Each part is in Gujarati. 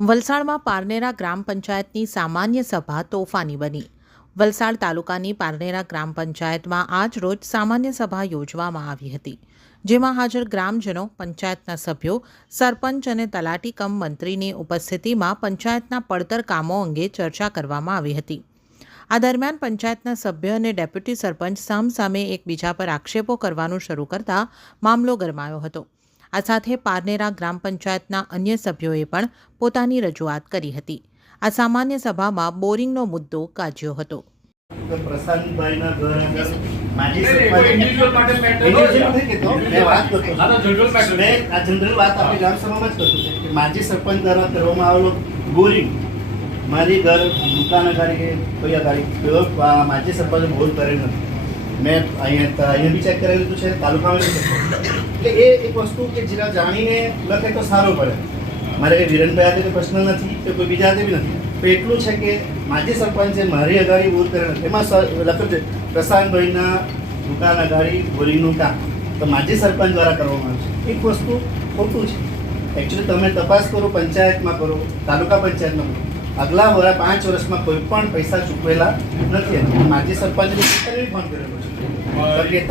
વલસાડમાં પારનેરા ગ્રામ પંચાયતની સામાન્ય સભા તોફાની બની. વલસાડ તાલુકાની પારનેરા ગ્રામ પંચાયતમાં આજ રોજ સામાન્ય સભા યોજવામાં આવી હતી, જેમાં હાજર ગ્રામજનો, પંચાયતના સભ્યો, સરપંચ અને તલાટી કમ મંત્રીની ઉપસ્થિતિમાં પંચાયતના પડતર કામો અંગે ચર્ચા કરવામાં આવી હતી. આ દરમિયાન પંચાયતના સભ્ય અને ડેપ્યુટી સરપંચ સામસામે એકબીજા પર આક્ષેપો કરવાનું શરૂ કરતા મામલો ગરમાયો હતો. આ સાથે પારનેરા ગ્રામ પંચાયતના અન્ય સભ્યોએ પણ પોતાની રજૂઆત કરી હતી. આ સામાન્ય સભામાં બોરિંગનો મુદ્દો કાઢ્યો હતો. પ્રશાંતભાઈના ઘર આગળ માજી સરપંચ દ્વારા કરવામાં આવેલો બોરિંગ મારી ઘર દુકાન અગાડી કે કોઈ અગાડી માજી સરપંચ બોલ કરે નથી. મેં અહીંયા અહીંયા બી ચેક કરેલું છે, તાલુકામાં. એટલે એ એક વસ્તુ કે જેના જાણીને લખે તો સારું પડે. મારે કંઈ વિરેનભાઈ આજે પ્રશ્ન નથી કે કોઈ બીજા આજે બી નથી. તો એટલું છે કે માજી સરપંચે મારી અગાડી બોલ કરેલ એમાં લખ્યું છે, પ્રશાંતભાઈના દુકાન અગાડી બોલીનું કામ તો માજી સરપંચ દ્વારા કરવામાં આવે છે. એક વસ્તુ ખોટું છે. એકચ્યુઅલી તમે તપાસ કરો, પંચાયતમાં કરો, તાલુકા પંચાયતમાં કરો. આગલા વર્ષ પાંચ વર્ષમાં કોઈ પણ પૈસા ચૂકવેલા નથી માજી સરપંચને કોઈ કરેલો. છે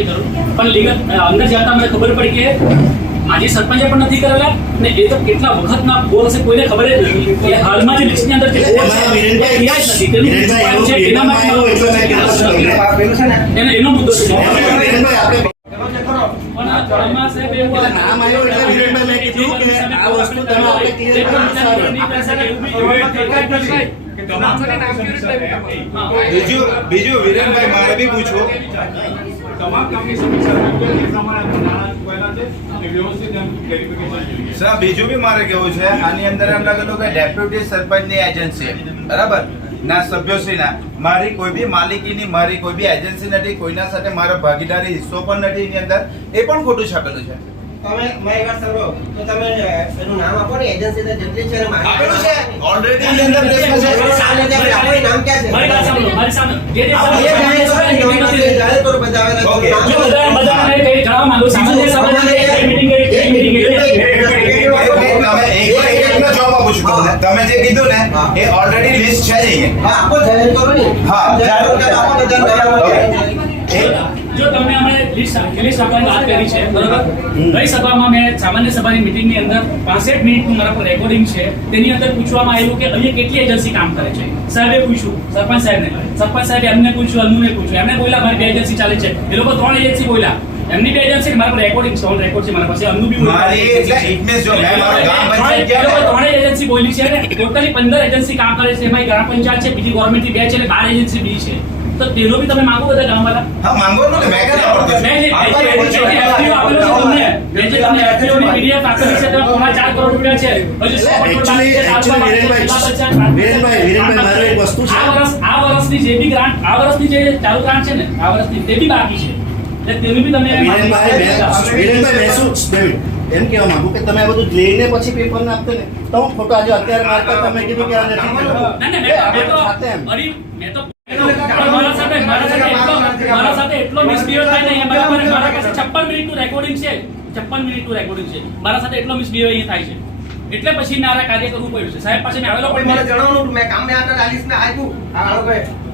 પણ પણ લીગલ અંદર જતા મને ખબર પડી કે માજી સરપંચે પણ નથી કરેલા ને એ તો કેટલા વખતના બોલ હશે કોઈને ખબર જ નથી. એ હાલમાં જે લિસ્ટની અંદર જે બોલ છે છે, એના માટે. એને એનો મુદ્દો છે. પણ આ ધર્મમાં સાહેબ એવું નામ આવ્યું એટલે વિરેનભાઈ મેં કીધું કે આ વસ્તુ તમે આપણે clear કરવી સારું. કે તમામ હા. બીજું બીજું વિરેનભાઈ મારે બી પૂછવું. તમામ કામની સમીક્ષા કરી હોય, એ નાણાં છે વ્યવસ્થિત એમ બીજું બી મારે કેવું છે આની અંદર એમ લાગેલું કે ડેપ્યુટી સરપંચની એજન્સી બરાબર? ના સભ્યોશ્રીના. મારી કોઈ બી માલિકીની મારી કોઈ બી એજન્સી નથી કોઈના સાથે મારો ભાગીદારી હિસ્સો પણ નથી એની અંદર. એ પણ ખોટું છાપેલું છે. તમે મારી વાત સાંભળો. તો તમે એનું નામ આપો ને એજન્સી તો જેટલી છે ને મારી આપેલું છે. ઓલરેડી એની અંદર દેખાય છે. સામે જે આપણે નામ ક્યાં છે? મારી વાત સાંભળો, મારી સામે. જે જે આપણે એ જાણીએ છીએ ને કે એમાં જે જાહેર બતાવેલા છે. Okay. નામ જો બધા બધા મને કઈ જણાવવા માંગુ છું. સામાન્ય સભાની કઈ meeting કરી, કઈ meeting કરી. તમે એક એક એકનો જવાબ આપું છું તમને. તમે જે કીધું ને એ ઓલરેડી લિસ્ટ છે જ અહીંયા. હા, આપો જાહેર કરો ને. હા, જાહેર કરો. કે આપો તો જાહેર કરો. જો તમે અમે લિસ્ટ આપવાની વાત કરી છે બરોબર? ગઈ સભામાં મેં સામાન્ય સભાની મીટિંગની અંદર 65 મિનિટનું મારા રેકોર્ડિંગ છે તેની અંદર પૂછવામાં આવ્યું કે અહીંયા કેટલી એજન્સી કામ કરે છે. સાહેબે પૂછ્યું સરપંચ સાહેબને. સરપંચ સાહેબે એમને પૂછ્યું અન્નુને પૂછ્યું. એમને બોલ્યા મારી બે એજન્સી ચાલે છે. એ લોકો ત્રણ એજન્સી બોલ્યા. એમની બે એજન્સી મારા રેકોર્ડિંગ છે રેકોર્ડ છે મારા પાસે. અન્નુ બી મારી એટલે જો મેં મારું પંચાયત એજન્સી બોલી છે ને. ટોટલી પંદર એજન્સી કામ કરે છે. એમાં ગ્રામ પંચાયત છે બીજી ગવર્મેન્ટ બે છે અને બાર એજન્સી બી છે. તો તેનો બી તમે માંગો બધા ગામવાળા હા માંગો ને મેં ક્યાં આપેલો છે તમને, મેં જે તમને ની આપેલી છે, તેમાં પોણા ચાર કરોડ રૂપિયા છે. હજુ સો વિરેનભાઈ- એક વસ્તુ. આ વર્ષ- આ વર્ષની જે બી ગ્રાન્ટ આ વર્ષની જે ચાલુ ગ્રાન્ટ છે ને આ વર્ષની તે બી બાકી છે એટલે તેનું બી તમે વિરેનભાઈ વિરેનભાઈ. એમ કહેવા માંગુ કે તમે આ બધું લઈને પછી પેપર ને આપતો ને? તો હું ફોટો આજે અત્યારે મારતા તમે કીધું કે આ નથી એટલો મારા સાથે એટલો મિસબિહેવ થાય ને એ બરાબર મારા પાસે 56 મિનિટનું રેકોર્ડિંગ છે. 56 મિનિટનું રેકોર્ડિંગ છે. મારા સાથે એટલો મિસબિહેવ અહીંયા થાય છે. એટલે પછી મારા કાર્ય કરવું પડ્યું છે. સાહેબ પાસે આવેલો પણ મને જણાવવાનું મેં કામ મેં આટલા ચાલીસ ને આપ્યું.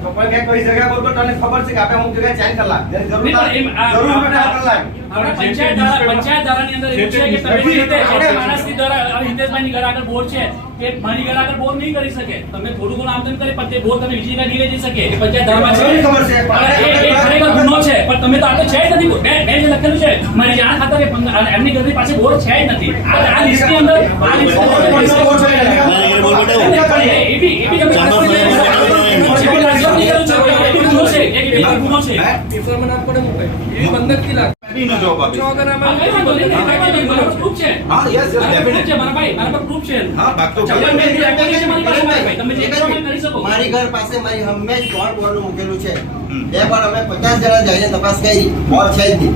તો પણ કે કોઈ જગ્યાએ બોલતો તને ખબર છે કે આપણે અમુક જગ્યાએ ચેન્જ કલાક. જરૂર જરૂર. પંચાયત દ્વારા પંચાયત દ્વારાની અંદર એવું છે કે તમે રીતે માણસની દ્વારા હિતેશભાઈની ઘર આગળ બોર છે કે મારી ઘર આગળ બોર નહીં કરી શકે. તમે થોડું ઘણું આમદન કરી પણ તે બોર તમે બીજી જગ્યાએ નહીં લઈ શકે. એ પંચાયત ધારામાં છે. ખબર છે. પણ એ ખરેખર ગુનો છે પણ તમે તો આ તો છે જ નથી. બે બે જે લખેલું છે મારી જાણ ખાતર એમની ઘરની પાસે બોર છે જ નથી. આ લિસ્ટની અંદર આ લિસ્ટની અંદર બોર છે જ નથી. મારા ઘરે બોર બતાવો. એ એ બી એ બી તમે ચાંપા ફળે બોર બતાવો એમ. એ બી રાજ્ય નહીં કરું છું. એ બી ગુનો એ બી ગુનો છે મારા છે. હા યસ યસ છે, ભાઈ, પર છે. હા તમે જે. કરી શકો. ઘર પાસે મારી હંમેશ મૂકેલું છે. બે વાર અમે પચાસ જણા જઈને તપાસ કરી. બોર્ડ છે જ નહીં.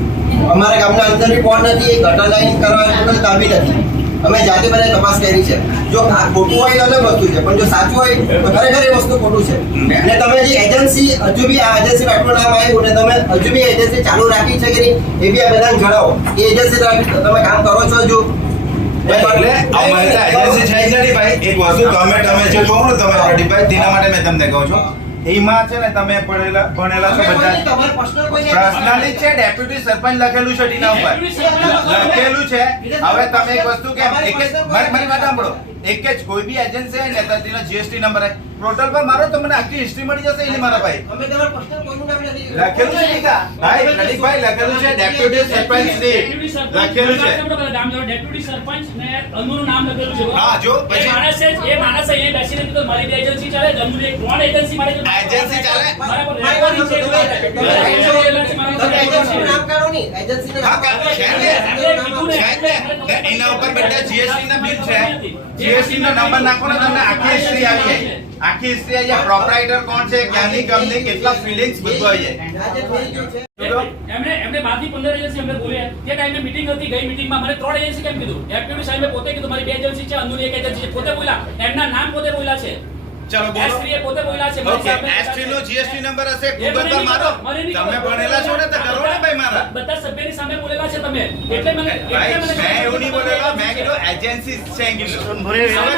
અમારા ગામના અંદર બી બોર્ડ નથી ગટર લાઈન કરવા ટોટલ કાબી નથી. અમે જાતે બધા તપાસ કરી છે. જો આ ખોટું હોય તો અલગ વસ્તુ છે પણ જો સાચું હોય તો ખરેખર એ વસ્તુ ખોટું છે. અને તમે જે એજન્સી હજુ બી આ એજન્સી પેટ્રોલ નામ આવ્યું અને તમે હજુ બી એજન્સી ચાલુ રાખી છે કે નહીં એ બી આ બધાને જણાવો. એ એજન્સી તમે કામ કરો છો હજુ? એટલે અમારે એજન્સી છે જ નથી ભાઈ. એક વસ્તુ તમે તમે જે કહો ને તમે તેના માટે મેં તમને કહું છું. એમાં છે ને તમે ભણેલા ભણેલા છો બધા. પર્સનલી છે ડેપ્યુટી સરપંચ લખેલું છે ડીના ઉપર. લખેલું છે. હવે તમે એક વસ્તુ કે એક મારી મારી વાત સાંભળો. એક જ કોઈ બી એજન્સી હોય ને તો તેનો જીએસટી નંબર હોય પોર્ટલ પર મારો તો મને આખી હિસ્ટ્રી મળી જશે એટલે મારા ભાઈ. અમે તમારે પર્સનલ કોઈનું નામ નથી? લખેલું છે ભાઈ પ્રદીપભાઈ લખેલું છે ડેપ્યુટી સરપંચ ડેપ્યુટી સરપંચ. લખેલું છે. નામ જો ડેપ્યુટી સરપંચ ને અનુનું નામ લખેલું છે હા, જો, પછી? માણસ છે એ માણસ અહીંયા બેસીને તો મારી બે એજન્સી ચાલે અનુની એક કોણ એજન્સી મારી એજન્સી ચાલે? મારા પર ભાઈ, રેકોર્ડિંગ છે તમે- તમે મારા એજન્સી. નામ કાઢો ની એજન્સીનું હા, નામ કાઢો, છે ને. ને. ને એના ઉપર બધા જીએસટી ના બિલ છે. જીએસટી નો નંબર નાખો ને તમને આખી હિસ્ટ્રી આવી જાય. આખી હિસ્ટ્રી આવી જાય. પ્રોપરાઇટર કોણ છે ક્યાંની કંપની કેટલા ફિલિંગ્સ બધું આવી જાય. એમણે એમણે બારથી પંદર એજન્સી અમને બોલ્યા તે ટાઈમે મીટિંગ હતી ગઈ મીટિંગમાં મને ત્રણ એજન્સી કેમ કીધું? ડેપ્યુટી સાહેબે પોતે કીધું મારી બે એજન્સી છે અંદુરી એક એજન્સી છે. પોતે બોલ્યા. એમના નામ પોતે બોલ્યા છે. ચલો બોલો. એસટી એ પોતે બોલ્યા છે. ઓકે એસટી નો જીએસટી નંબર હશે. ગૂગલ પર મારો. તમે ભણેલા છો ને તો કરો ને ભાઈ મારા. બધા સભ્યની સામે બોલેલા છે તમે. એટલે મને એટલે મને મેં એવું નહીં બોલેલો મેં કીધું એજન્સી છે કીધું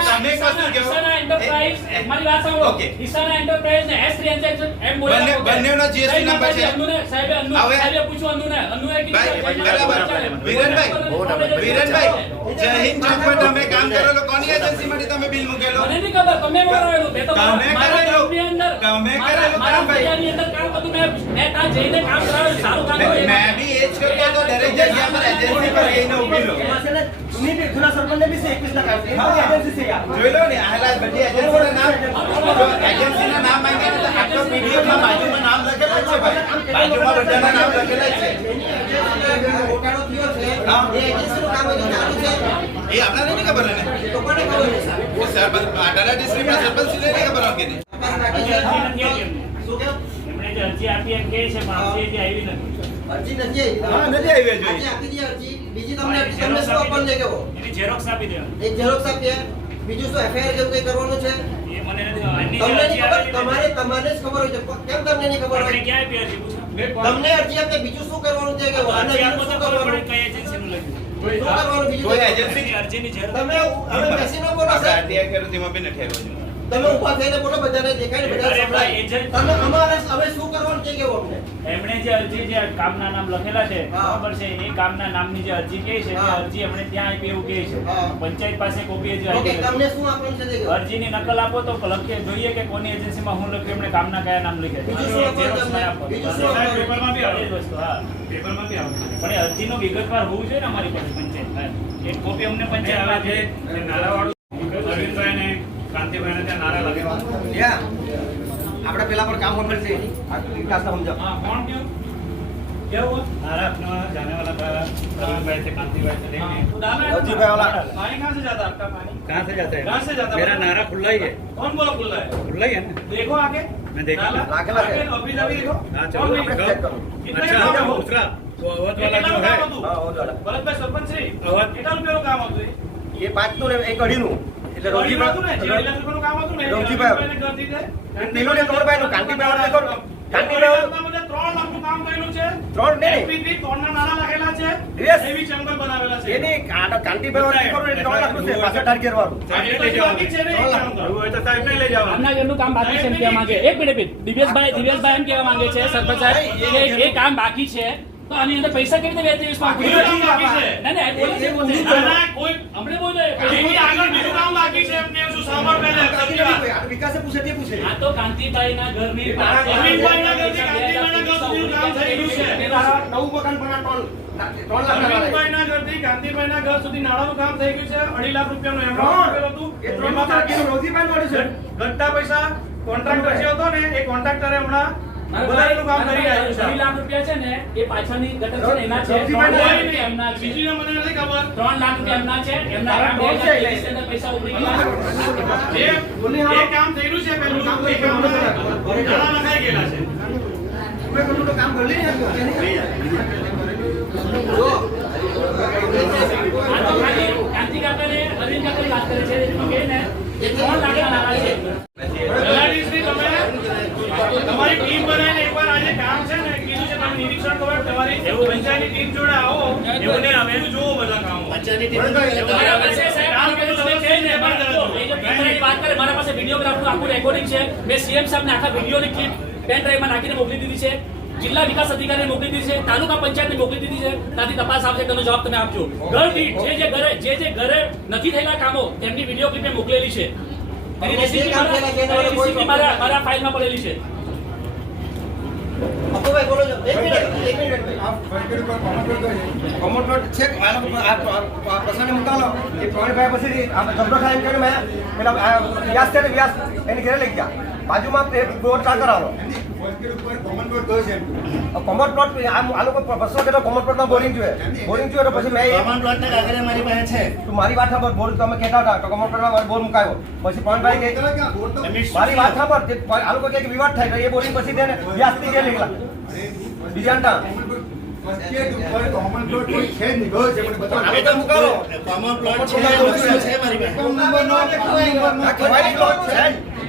તમે કહો એ- એ- મારી વાત સાંભળો ઓકે. ઈશાના એન્ટરપ્રાઇઝ ને એસ ટ્રાન્ઝેક્શન એમ બોલ્યા બંને-. બંનેનો જય નંબર છે. અનુને સાહેબ અનુ સાહેબ પૂછો અનુને પૂછ્યું અન્નુને કીધું બરાબર. વિરેનભાઈ, વિરેનભાઈ જય હિન્દ ચોક પર તમે કામ કરેલો કોની એજન્સી માંથી તમે બિલ મૂકેલો? મને નહીં ખબર તમે કરાવેલું. મેં તો તમે કરેલો. અંદર તમે કરેલો કામ ભાઈ. ફળિયાની અંદર કામ હતું. મેં મેં ત્યાં જઈને કામ કરાવેલું. સારું કામ મેં કરેલું. મેં બી એ જ કરતો હતો. દરેક જગ્યા પર એજન્સી પર જઈને ઊભી રહો. જોઈ લો ને આલા બધી એજન્સીના નામ. એજન્સી એજન્સીના નામ માંગે તો આખો PDF માં બાજુમાં નામ લખેલા છે ભાઈ. બાજુમાં બધાના નામ લખેલા છે. ઘોટાળો થયો છે એ એજન્સીનું કામ હજુ ચાલુ છે એ આપણાને નહીં ખબર ને તો કોને ખબર છે એ સરપંચ પાટાલા ડિસ્ટ્રિક્ટના સરપંચશ્રીને નહીં ખબર કે નહીં તપાસ રાખી છે. શું કહ્યું? એમણે જે અરજી આપી એમ કહે છે પણ અરજી હજી આવી નથી અરજી નથી હા, નથી આવી હજુ. આપી દીધી અરજી. બીજી તમને અરજી તમને શું આપવાનું છે કેવો? એની ઝેરોક્સ આપી દેવાની એક ઝેરોક્ષ આપીએ. બીજું શું FIR કે એવું કંઈ કરવાનું છે એ મને નથી આની તમને ખબર તમારે તમારે જ ખબર હોય છે કેમ તમને નહીં ખબર હોય ક્યાં આપી અરજી પૂછો તમને અરજી આપે બીજું શું કરવાનું છે કે વાહન શું કરવાનું કઈ એજન્સીનું લખ્યું શું કરવાનું બીજું કોઈ એજન્સી ની અરજી ની જરૂર તમે હવે બેસીને બોલો આપણે સાહેબ. RTI કર્યું તેમાં બી નથી આવ્યો. તમે ઊભા થઈને બોલો બધાને દેખાય ને બધા સંભળાય. તમે અમારે હવે શું કરવાનું છે કેવો અમને એમણે જે અરજી જે કામના નામ લખેલા છે. બરાબર છે એ કામના નામની જે અરજી કહે છે એ અરજી એમણે ત્યાં આપી એવું કહે છે પંચાયત પાસે કોપી હજી ઓકે તમને શું આપવાનું છે અરજીની નકલ આપો તો લખીએ જોઈએ કે કોની એજન્સીમાં હું લખ્યું એમણે કામના કયા નામ લખ્યા છે. આપો. પેપરમાં બી આવે. વસ્તુ, હા. પેપરમાં બી આવે. પણ અરજીનો વિગતવાર હોવું જોઈએ ને અમારી પાસે પંચાયત એક કોપી અમને પંચાયત આવે છે ને કાંતિભાઈ ત્યાં નારા લગાવ્યા યા. આપણે પેલા પર કામ હોમલ છે આ વિકાસના સમજાવો हाँ कौन क्यों क्या हुआ नारा अपना जाने वाला था रविंद्र भाई से कांति भाई से लेके अजी भाई वाला। पानी कहाँ से जाता है आपका पानी कहाँ से जाता है कहाँ से जाता है मेरा नारा खुला ही है कौन बोला खुल रहा है खुला ही है ना देखो आगे मैं देखा। नाला? लागेला है। आगे अभी अभी देखो हाँ कौन चलो नहीं? चेक करो। कितना अच्छा काम है वो? दूसरा वो अवध ये वाला કેટલાનું जो કામ है હતું? હા ઓલો વાળા. ભરતભાઈ સરપંચ છે અવાજ. કેટલા રૂપિયાનું કામ હતું એ? એ પાંચ નું ને એક અઢી નું એટલે કરી દીધે. પેલું ને ત્રણ. કાંતિભાઈ ત્રણ ત્રણ ને FPP ત્રણના નાણાં લખેલા છે. Yes. એવી જંગલ બનાવેલા છે. એની કાંટા- કાંતિભાઈ ત્રણનું છે પાછળ ટાર્ગેટ વાળું આ એટલું જ બાકી છે ને એ કામ તો. એવું તો સાહેબ નહીં લઈ જવાનું. આમના ઘરનું કામ બાકી છે એમ કહેવા માંગે. એક મિનિટ મિનિટ. દિવ્યેશભાઈ દિવ્યેશભાઈ એમ કહેવા માંગે છે સરપંચ સાહેબ એ કામ બાકી છે. તો આની અંદર પૈસા કેવી રીતે વેચી બાકી છે. ના ના બોલે છે પોતે. ના, ના, કોઈ હમણે બોલે. એની આગળ બીજું કામ બાકી છે એમને શું સાંભળ પહેલા વિકાસે પૂછે તે પૂછે. આ તો કાંતિભાઈના ઘરની પાસે કાંતિભાઈના ઘર સુધીનું કામ થઈ ગયું છે. નવું મકાન બના ત્રણ ત્રણ ના ઘરથી કાંતિભાઈના ઘર સુધી નાણાંનું કામ થઈ ગયું છે. અઢી લાખ રૂપિયાનું આપેલું હતું. એ ત્રણ લાખ કીધું છે. ઘટતા પૈસા કોન્ટ્રાક્ટર જે હતો ને એ કોન્ટ્રાક્ટરે હમણાં કામ ભાઈ, કરી આવ્યું છે અઢી લાખ રૂપિયા છે ને એ પાછળની ગટર છે ને એના છે રવજીભાઈ ત્રણ લાખ કોઈ રૂપિયા નહીં. એમના છે બીજીને મને નથી ખબર ત્રણ લાખ રૂપિયા એમના છે એમના તારા બે કોણ છે લાખ એટલે? ત્રીસ હજાર પૈસા ઉભરી ગયા એ એ કામ થયેલું છે પેલું એ કામ નાણાં લખાઈ ગયેલા છે મેં કહ્યું તો કામ કરી લઈએ આ તો ખાલી કાંતિ કાર્તિક કાકાને અરવિંદ કાકાની વાત કરે છે એમાં કહે ને કે ત્રણ લાખના નાણાં છે તલાટીશ્રી, તમે તમારી ટીમ બનાવીને એકવાર આજે કામ છે ને કીધું છે તમે નિરીક્ષણ કરો તમારી પંચાયતની ટીમ જોડે આવો એવું નહીં આવે એવું જુઓ બધા કામો પંચાયતની ટીમ મારા પાસે સાહેબ આ બધું તમે કહે ને, મારા- જો, એ જે પેન ડ્રાઈવની વાત કરે, મારા પાસે વિડીયોગ્રાફનું આખું રેકોર્ડિંગ છે મેં સીએમ સાહેબને આખા વિડીયોની ક્લિપ પેન ડ્રાઈવમાં નાખીને મોકલી દીધી છે. જિલ્લા વિકાસ અધિકારીને મોકલી દીધી છે. તાલુકા પંચાયતને મોકલી દીધી છે. ત્યાંથી તપાસ આવશે તેનો જવાબ તમે આપજો. ઘર દીઠ જે જે ઘરે જે જે ઘરે નથી થયેલા કામો તેમની વીડિયો ક્લિપ મોકલેલી છે. એની રેસીપી મારા મારા મારા ફાઇલમાં પડેલી છે. અપુભાઈ બોલો છો. એક મિનિટ એક મિનિટ. કોમોડોટ છે આ લોકો આ આ પ્રશ્ન મુકાલો. એ પ્રવીણભાઈ પછી આ ઝઘડો થાય કરીને મેં પેલા વ્યાસ છે વ્યાસ. એની ઘરે લઈ ગયા. બાજુમાં એક બોર્ડ કા કરાવો કોમન પ્લોટ આ લોકો પ્રશ્ન કર્યો કોમોડ પ્લોટમાં બોરિંગ જોઈએ બોરિંગ જોઈએ તો પછી મેં કોમન પ્લોટ ના કાગળ મારી પાસે છે. તો મારી વાત સાંભળ બોર તમે કહેતા હતા તો કોમન પ્લોટમાં મારે બોર મુકાયો. પછી પવનભાઈ કે મારી વાત સાંભળ તે આ લોકો કે વિવાદ થાય તો એ બોરિંગ પછી તેને વ્યાસથી ઘેર નીકળા. બીજા ટા હવે તો મુકાવો કોમન પ્લોટ છે છે મારી પાસે? પ્લોટ છે.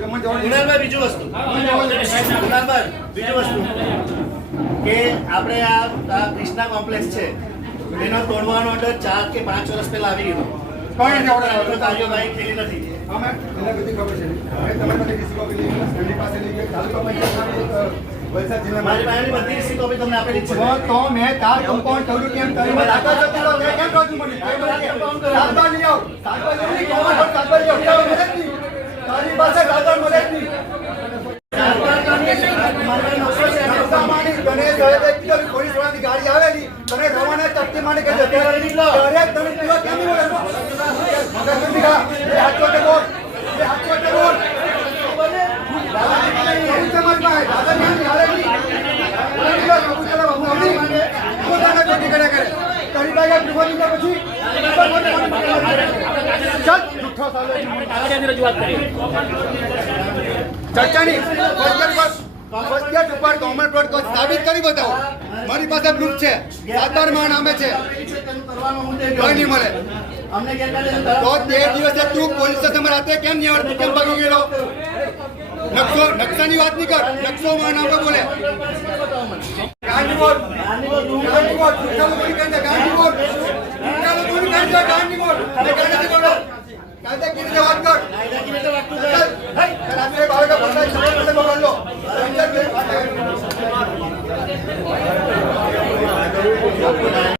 કુણાલભાઈ બીજું વસ્તુ. કુણાલભાઈ બીજું વસ્તુ. કે આપણે આ ક્રિષ્ના કોમ્પ્લેક્સ છે. એનો તોડવાનો ઓર્ડર ચાર કે પાંચ વર્ષ પહેલા આવી ગયો. કોણે એને order આપ્યો? તો કાર્યવાહી થયેલી નથી મારી પાસે બધી રિસીપ કોપી તમને આપેલી છે. તો મેં તાર કમ્પાઉન્ડ કર્યું કેમ? કર્યું મેં દાખલ જતી રહો કેમ કર્યું મને શાકભાજી આવ શાકભાજી નહીં ખાવા પણ શાકભાજી અટકાવો મળે જ નહીં પાસે દાદર મળે જ કે આવેલી. તને રવાના ચપટી માટે કહે તમે નહીં બોલે. હાથ નહીં. બોલી કર્યા કરે. પાસે પીવા પછી? ચર્ચાની છે. સાતબારમાં કેમ નહીં કેમ ભાગી ગયેલો? નકશો વાત નહીં કર. નકશો માં નામે બોલે. ગાંધી ગાંધી ગાંધી ગાંધી કાયદા કેવી રીતે વાત કર. કાયદાકીય રીતે વાત તું ચાલ, કર.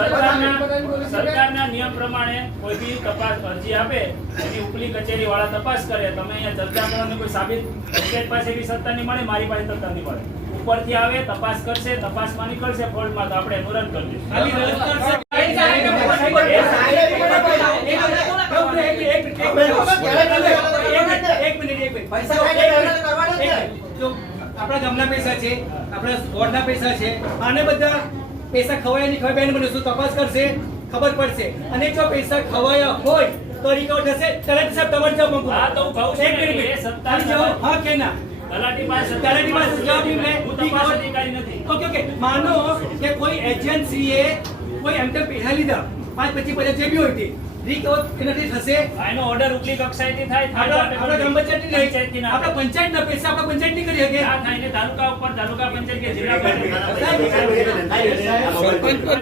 સરકારના નિયમ પ્રમાણે કોઈ બી તપાસ અરજી આપે એની ઉપલી કચેરી વાળા તપાસ કરે. તમે અહીંયા ચર્ચા કરવાની કોઈ સાબિત પંચાયત પાસે એવી સત્તા નહીં મળે મારી પાસે સત્તા નહીં મળે. ઉપરથી આવે તપાસ કરશે તપાસમાં નીકળશે ફોલ્ટમાં તો આપણે એનું રદ કરી આપણા ગામના પૈસા છે આપણા વોર્ડના પૈસા છે આને બધા પૈસા ખવાયા નહીં ખવાય. બેન મને શું તપાસ કરશે? ખબર પડશે. અને જો પૈસા ખવાયા હોય તો રિકવર થશે તરત સાહેબ તમારે જવાબ માંગુ હા, તો ભાવ છે એક મિનિટ. એ સત્તા જવાબ હા કે ના? તલાટી પાસે તલાટી પાસે જવાબ નહીં મળે. હું તપાસ અધિકારી નથી. Okay okay. માનો કે કોઈ એજન્સીએ કોઈ એમ તેમ પૈસા લીધા. પાંચ પચીસ પચાસ જે બી હોય તે. થશે? આ ઓર્ડર ઉપલી કક્ષાએથી થાય થાય આપણા ગ્રામ પંચાયતની આપણા પંચાયતના પૈસા આપણે પંચાયતની કરી શકે? ના થાય ને તાલુકા ઉપર તાલુકા પંચાયત કે જિલ્લા પંચાયત.